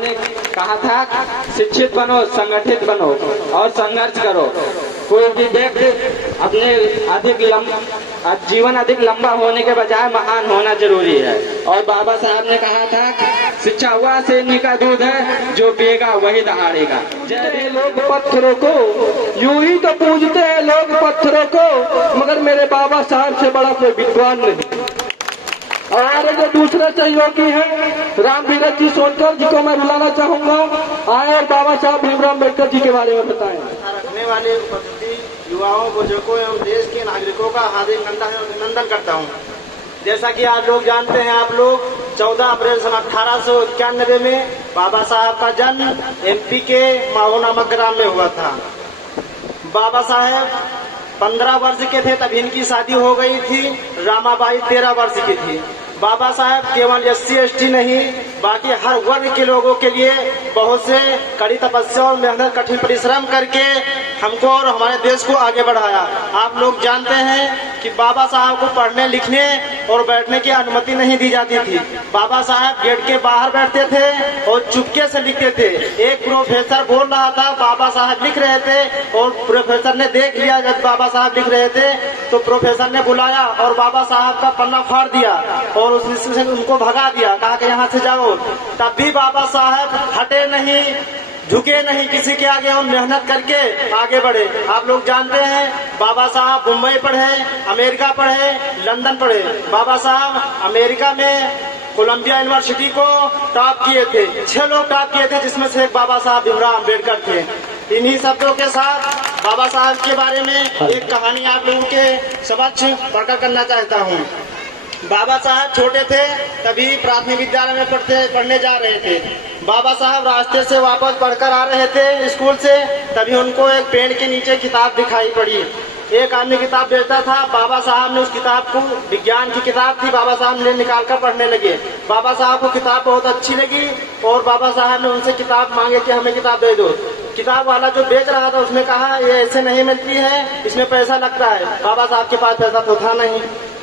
ने कहा था शिक्षित बनो, संगठित बनो और संघर्ष करो। कोई भी व्यक्ति अपने जीवन अधिक लंबा होने के बजाय महान होना जरूरी है। और बाबा साहब ने कहा था शिक्षा हुआ सेनी का दूध है, जो पिएगा वही दहाड़ेगा। जय लोग पत्थरों को यूं ही तो पूजते हैं लोग पत्थरों को, मगर मेरे बाबा साहब से बड़ा कोई विद्वान नहीं। हमारे जो दूसरे सहयोगी हैं राम बीरज जी सोनकर जी को मैं बुलाना चाहूंगा, आए और बाबा साहब भीमराव अम्बेडकर जी के बारे में बताएं। रखने वाले उपस्थित युवाओं, बुजुर्गों एवं देश के नागरिकों का हार्दिक अभिनंदन करता हूं। जैसा कि आप लोग जानते हैं, आप लोग 14 अप्रैल सन 1891 में बाबा साहब का जन्म एमपी के माहो नामक ग्राम में हुआ था। बाबा साहब 15 वर्ष के थे तब इनकी शादी हो गई थी। रामाबाई 13 वर्ष की थी। बाबा साहब केवल SC ST नहीं, बाकी हर वर्ग के लोगों के लिए बहुत से कड़ी तपस्या और मेहनत, कठिन परिश्रम करके हमको और हमारे देश को आगे बढ़ाया। आप लोग जानते हैं कि बाबा साहब को पढ़ने, लिखने और बैठने की अनुमति नहीं दी जाती थी। बाबा साहब गेट के बाहर बैठते थे और चुपके से लिखते थे। एक प्रोफेसर बोल रहा था, बाबा साहब लिख रहे थे और प्रोफेसर ने देख लिया जब बाबा साहब लिख रहे थे तो प्रोफेसर ने बुलाया और बाबा साहब का पन्ना फाड़ दिया और उससे उनको भगा दिया, कहा कि यहाँ से जाओ। तब भी बाबा साहब हटे नहीं, झुके नहीं किसी के आगे और मेहनत करके आगे बढ़े। आप लोग जानते हैं बाबा साहब मुंबई पढ़े, अमेरिका पढ़े, लंदन पढ़े। बाबा साहब अमेरिका में कोलंबिया यूनिवर्सिटी को टॉप किए थे। 6 लोग टॉप किए थे, जिसमें से एक बाबा साहब भीमराव अम्बेडकर थे। इन्हीं शब्दों के साथ बाबा साहब के बारे में एक कहानी आप लोगों के समक्ष प्रकट करना चाहता हूँ। बाबा साहब छोटे थे तभी प्राथमिक विद्यालय में पढ़ने जा रहे थे। बाबा साहब रास्ते से वापस पढ़कर आ रहे थे स्कूल से, तभी उनको एक पेड़ के नीचे किताब दिखाई पड़ी। एक आदमी किताब बेचता था। बाबा साहब ने उस किताब को, विज्ञान की किताब थी, बाबा साहब ने निकाल कर पढ़ने लगे। बाबा साहब को किताब बहुत अच्छी लगी और बाबा साहब ने उनसे किताब मांगे कि हमें किताब दे दो। किताब वाला जो बेच रहा था उसने कहा ये ऐसे नहीं मिलती है, इसमें पैसा लगता है। बाबा साहब के पास पैसा तो था नहीं।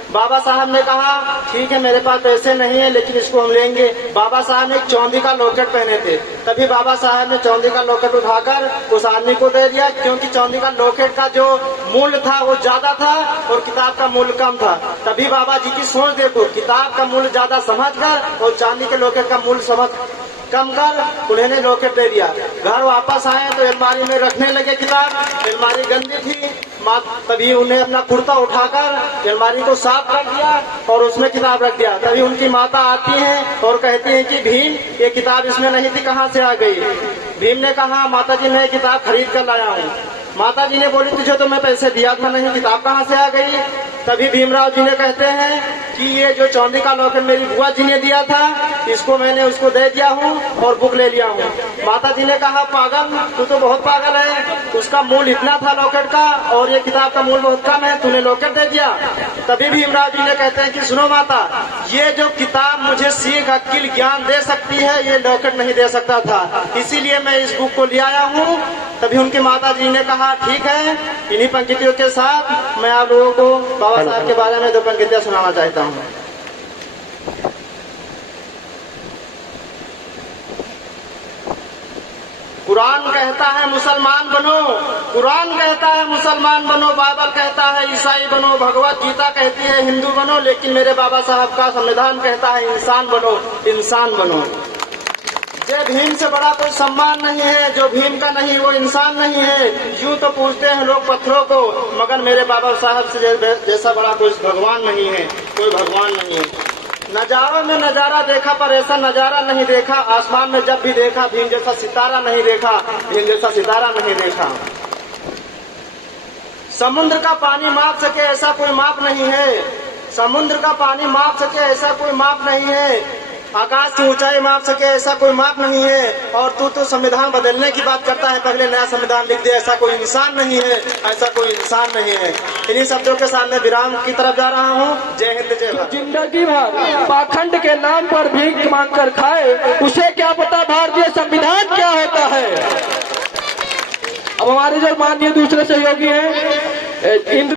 बाबा साहब ने कहा ठीक है मेरे पास पैसे नहीं है लेकिन इसको हम लेंगे। बाबा साहब ने एक चांदी का लॉकेट पहने थे, तभी बाबा साहब ने चांदी का लॉकेट उठाकर उस आदमी को दे दिया, क्योंकि चांदी का लॉकेट का जो मूल्य था वो ज्यादा था और किताब का मूल्य कम था। तभी बाबा जी की सोच देखो, किताब का मूल्य ज्यादा समझकर और चांदी के लॉकेट का मूल्य समझ कम कर उन्होंने लॉकेट दे दिया। घर वापस आए तो अलमारी में रखने लगे किताब। अलमारी गंदी थी, तभी उन्हें अपना कुर्ता उठाकर अलमारी को साफ कर दिया और उसमें किताब रख दिया। तभी उनकी माता आती हैं और कहती हैं कि भीम ये किताब इसमें नहीं थी, कहाँ से आ गई? भीम ने कहा माता जी मैं किताब खरीद कर लाया हूँ। माता जी ने बोली तुझे तो मैं पैसे दिया था नहीं, किताब कहाँ से आ गई? तभी भीमराव जी ने कहते हैं कि ये जो चांदी का लॉकेट मेरी बुआ जी ने दिया था, इसको मैंने उसको दे दिया हूँ और बुक ले लिया हूँ। माता जी ने कहा पागल, तू तो बहुत पागल है, उसका मूल्य इतना था लॉकेट का और ये किताब का मूल्य बहुत कम है, तूने लॉकेट दे दिया। तभी भीमराव जी ने कहते हैं कि सुनो माता, ये जो किताब मुझे सीख, अक्ल, ज्ञान दे सकती है, ये लॉकेट नहीं दे सकता था, इसीलिए मैं इस बुक को ले आया हूँ। तभी उनकी माता जी ने कहा ठीक है। इन्हीं पंक्तियों के साथ मैं आप लोगों को बाबा साहब के बारे में 2 पंक्तियां सुनाना चाहता हूँ। कुरान कहता है मुसलमान बनो, कुरान कहता है मुसलमान बनो, बाइबल कहता है ईसाई बनो, भगवत गीता कहती है हिंदू बनो, लेकिन मेरे बाबा साहब का संविधान कहता है इंसान बनो, इंसान बनो। जय भीम से बड़ा कोई सम्मान नहीं है, जो भीम का नहीं वो इंसान नहीं है। यूं तो पूछते हैं लोग पत्थरों को, मगर मेरे बाबा साहब से जैसा बड़ा कोई भगवान नहीं है, कोई भगवान नहीं है। नजारों में नजारा देखा पर ऐसा नजारा नहीं देखा, आसमान में जब भी देखा भीम जैसा सितारा नहीं देखा, भीम जैसा सितारा नहीं देखा। समुद्र का पानी माप सके ऐसा कोई माप नहीं है, समुद्र का पानी माप सके ऐसा कोई माप नहीं है, आकाश की ऊंचाई माप सके ऐसा कोई माप नहीं है। और तू तो संविधान बदलने की बात करता है, पहले नया संविधान लिख दे, ऐसा कोई इंसान नहीं है, ऐसा कोई इंसान नहीं है। इन्हीं शब्दों के सामने विराम की तरफ जा रहा हूँ। जय हिंद जय भारत। जिंदगी भर पाखंड के नाम पर भीख मांग कर खाए, उसे क्या पता भारतीय संविधान क्या होता है। अब हमारे जो माननीय दूसरे सहयोगी हैं